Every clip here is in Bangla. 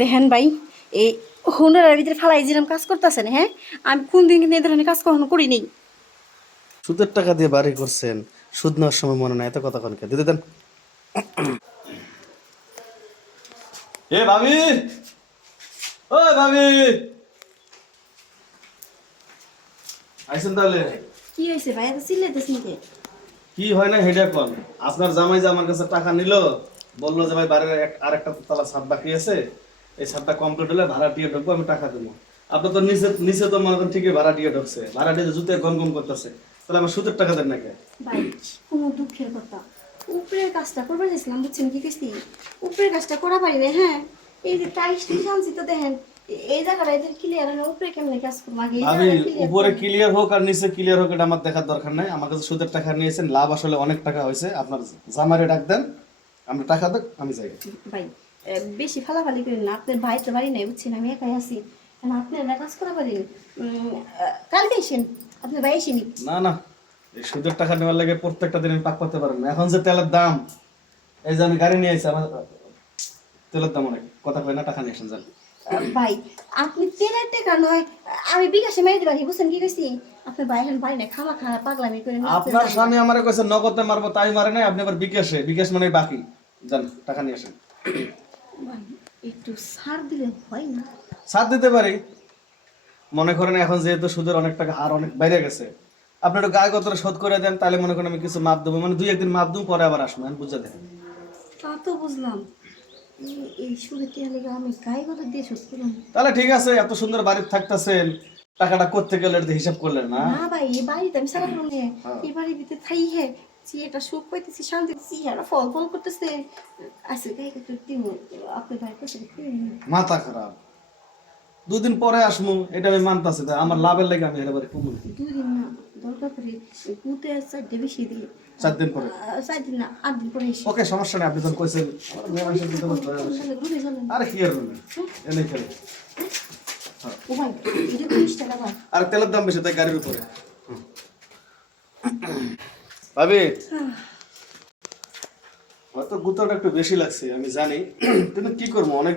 দেখেন ভাই, এই হুন্ডারের ভিতরে ফালাই যেরকম কাজ করতেছেন, হ্যাঁ, আমি কোন দিন কিন্তু এই ধরনের কাজ কখনো করি নাই। সুদের টাকা দিয়ে বাড়ি করছেন, সুদ নেওয়ার সময় মনে নাই এত কথা কনকে দিতে দেন। এ ভাবি, ও ভাবি, আইছেন তাহলে? কি হয়েছে ভাই, এত চিল্লাইতেছেন কে? কি হয় না হেডা কোন? আপনার জামাই যে আমার কাছে টাকা নিল, বললো যে ভাই বাড়ির আরেকটা তালা ছাদ বাকি আছে, এই ছাদটা কমপ্লিট হলে ভাড়া দিয়ে ঢুকবো, আমি টাকা দেবো। আপনার তো নিচে নিচে তো মনে করেন ঠিকই ভাড়া দিয়ে ঢুকছে, ভাড়া দিয়ে জুতে গম গম করতেছে, তাহলে আমার সুদের টাকা দেন নাকি? ভাই, কোনো দুঃখের কথা, উপরের কাজটা করবার চাইছিলাম, বুঝছেন কি কইছি? উপরের কাজটা করা পারি না, হ্যাঁ। এই যে টাইস টাইস আনছি তো দেখেন, এই জায়গাটা এদের ক্লিয়ার হয় না, উপরে কেমনে কাজ করবো আগে এই আমি জায়গাটা clear উপরে করবো। ক্লিয়ার হোক আর নিচে ক্লিয়ার হোক এটা আমার দেখার দরকার নাই। আমার কাছে সুদের টাকা নিয়েছেন, লাভ আসলে অনেক টাকা হয়েছে। আপনার জামাইরে ডাক দেন, আমরা টাকা দেন, আমি যাই। ভাই, বেশি ফালাফালি করেন না, আপনার ভাই তো বাড়ি নাই, বুঝছেন, আমি একাই আছি। কারণ আপনারা কাজ করা পারেন, কালকে এসেন, আপনার ভাই এসেনি। না না, এই সুদের টাকা নেওয়ার লাগে প্রত্যেকটা দিন আমি পাক করতে পারেন না। এখন যে তেলের দাম, এই যে আমি গাড়ি নিয়ে আইছি, আমার তেলের দাম অনেক, কথা কয় না, টাকা নিয়ে আসেন যান। ভাই, আপনি তেলের টাকা নয়, আমি বিকাশে মেরে দিতে পারি, বুঝছেন কি কইছি? আপনার ভাই এখন বাড়ি নাই, খামা খাওয়া পাগলামি করে আপনার স্বামী আমারে কইছে নগদে মারবো, তাই মারে নাই। আপনি আবার বিকাশে, বিকাশ মানে বাকি, যান টাকা নিয়ে আসেন। ভাই, একটু ছাড় দিলে হয় না? সাথ দিতে পারি, মনে করেন এখন যেহেতু সুদের অনেক টাকা হার অনেক বাইরে গেছে, আপনি একটু গায়ে গতরে শোধ করে দেন, তাহলে মনে করেন আমি কিছু মাপ দেবো, মানে দুই একদিন মাপ দেবো, পরে আবার আসবো, আমি বুঝে দেন। তা তো বুঝলাম, এই সুরে তেলে আমি গায়ে কথা দিয়ে শোধ করলাম। তাহলে ঠিক আছে, এত সুন্দর বাড়িতে থাকতেছেন, টাকাটা করতে গেলে এটা হিসাব করলেন না? না ভাই, এই বাড়িতে আমি সারা মনে, হ্যাঁ। এই বাড়ির ভিতরে থাই হে যে এটা সুখ পাইতেছি, শান্তি দিচ্ছি, এটা ফল ফল করতেছে। আচ্ছা, গায়ে কথা দিব, আপনার ভাই পয়সা দিতে মাথা খারাপ, দুদিন পরে আসমু, এটা আমি মানতাছি, তা আমার লাভের লাগে আমি এবারে কমুন। 2 দিন না, দরকার পড়ে গুতে 4 দিন বেশি দিয়ে, 4 দিন পরে? 4 দিন না, 8 দিন পরে এসে ওকে, সমস্যা নেই, আপনি যখন কইছেন আমার মেয়ে মানুষের দিতে পারবো। ঘুরে চলেন। আরে কি আর বলবেন, এনে খেলে। ও ভাই, এটা 20 টাকা ভাই। আর তেলের দাম বেশি, তাই গাড়ির উপরে। ভাবি, হয়তো গুতোটা একটু বেশি লাগছে আমি জানি, কিন্তু কি করবো, অনেক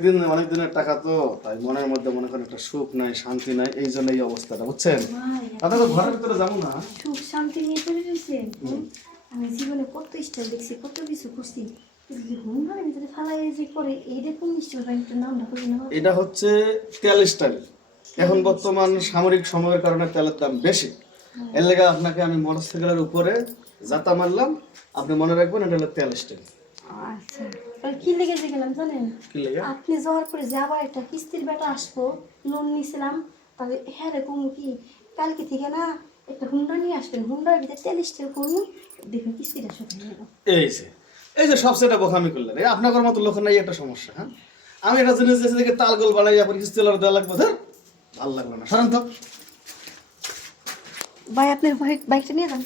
দিনের টাকা তো, তাই মনের মধ্যে মনে করেন একটা সুখ নাই, শান্তি নাই, এই জন্য এই অবস্থাটা, বুঝছেন? ভাই, আপনার তো ঘরের ভিতরে যাবো না। সুখ শান্তি নিয়ে চলে রয়েছে। আমি জীবনে কত স্টাইল দেখছি, কত কিছু করছি, কিন্তু হুন্ডারের ভিতরে ফালাই যে করে, এইটা কোন স্টাইল ভাই, একটু নামটা করি না? এটা হচ্ছে তেল স্টাইল। এখন বর্তমান সামরিক সময়ের কারণে তেলের দাম বেশি, এর লেগে আপনাকে আমি মোটরসাইকেলের উপরে জাতা মারলাম, আপনি মনে রাখবেন এটা হলো তেল স্টাইল। আচ্ছা, তাহলে কি লেগেছে গেলাম জানেন? কি লেগে? আপনি যাওয়ার পরে যে আবার একটা কিস্তির বেটা আসবো, লোন নিয়েছিলাম, তাহলে হ্যাঁ রে কমু কি, কালকে থেকে না একটা হুন্ডা নিয়ে আসবেন, হুন্ডার ভিতরে 40 টাকা করুন, দেখুন কিস্তিটা শোধ হয়ে গেল। এই যে, এই যে সবচেয়ে বোকামি করলেন, এই আপনার মতো লোক নাই একটা সমস্যা। হ্যাঁ, আমি একটা জিনিস দিয়েছি দেখে তালগোল বানাই আবার কিস্তি দেওয়া লাগবে, ধর ভালো লাগলো না, সারান তো। ভাই, আপনার বাইকটা নিয়ে যান।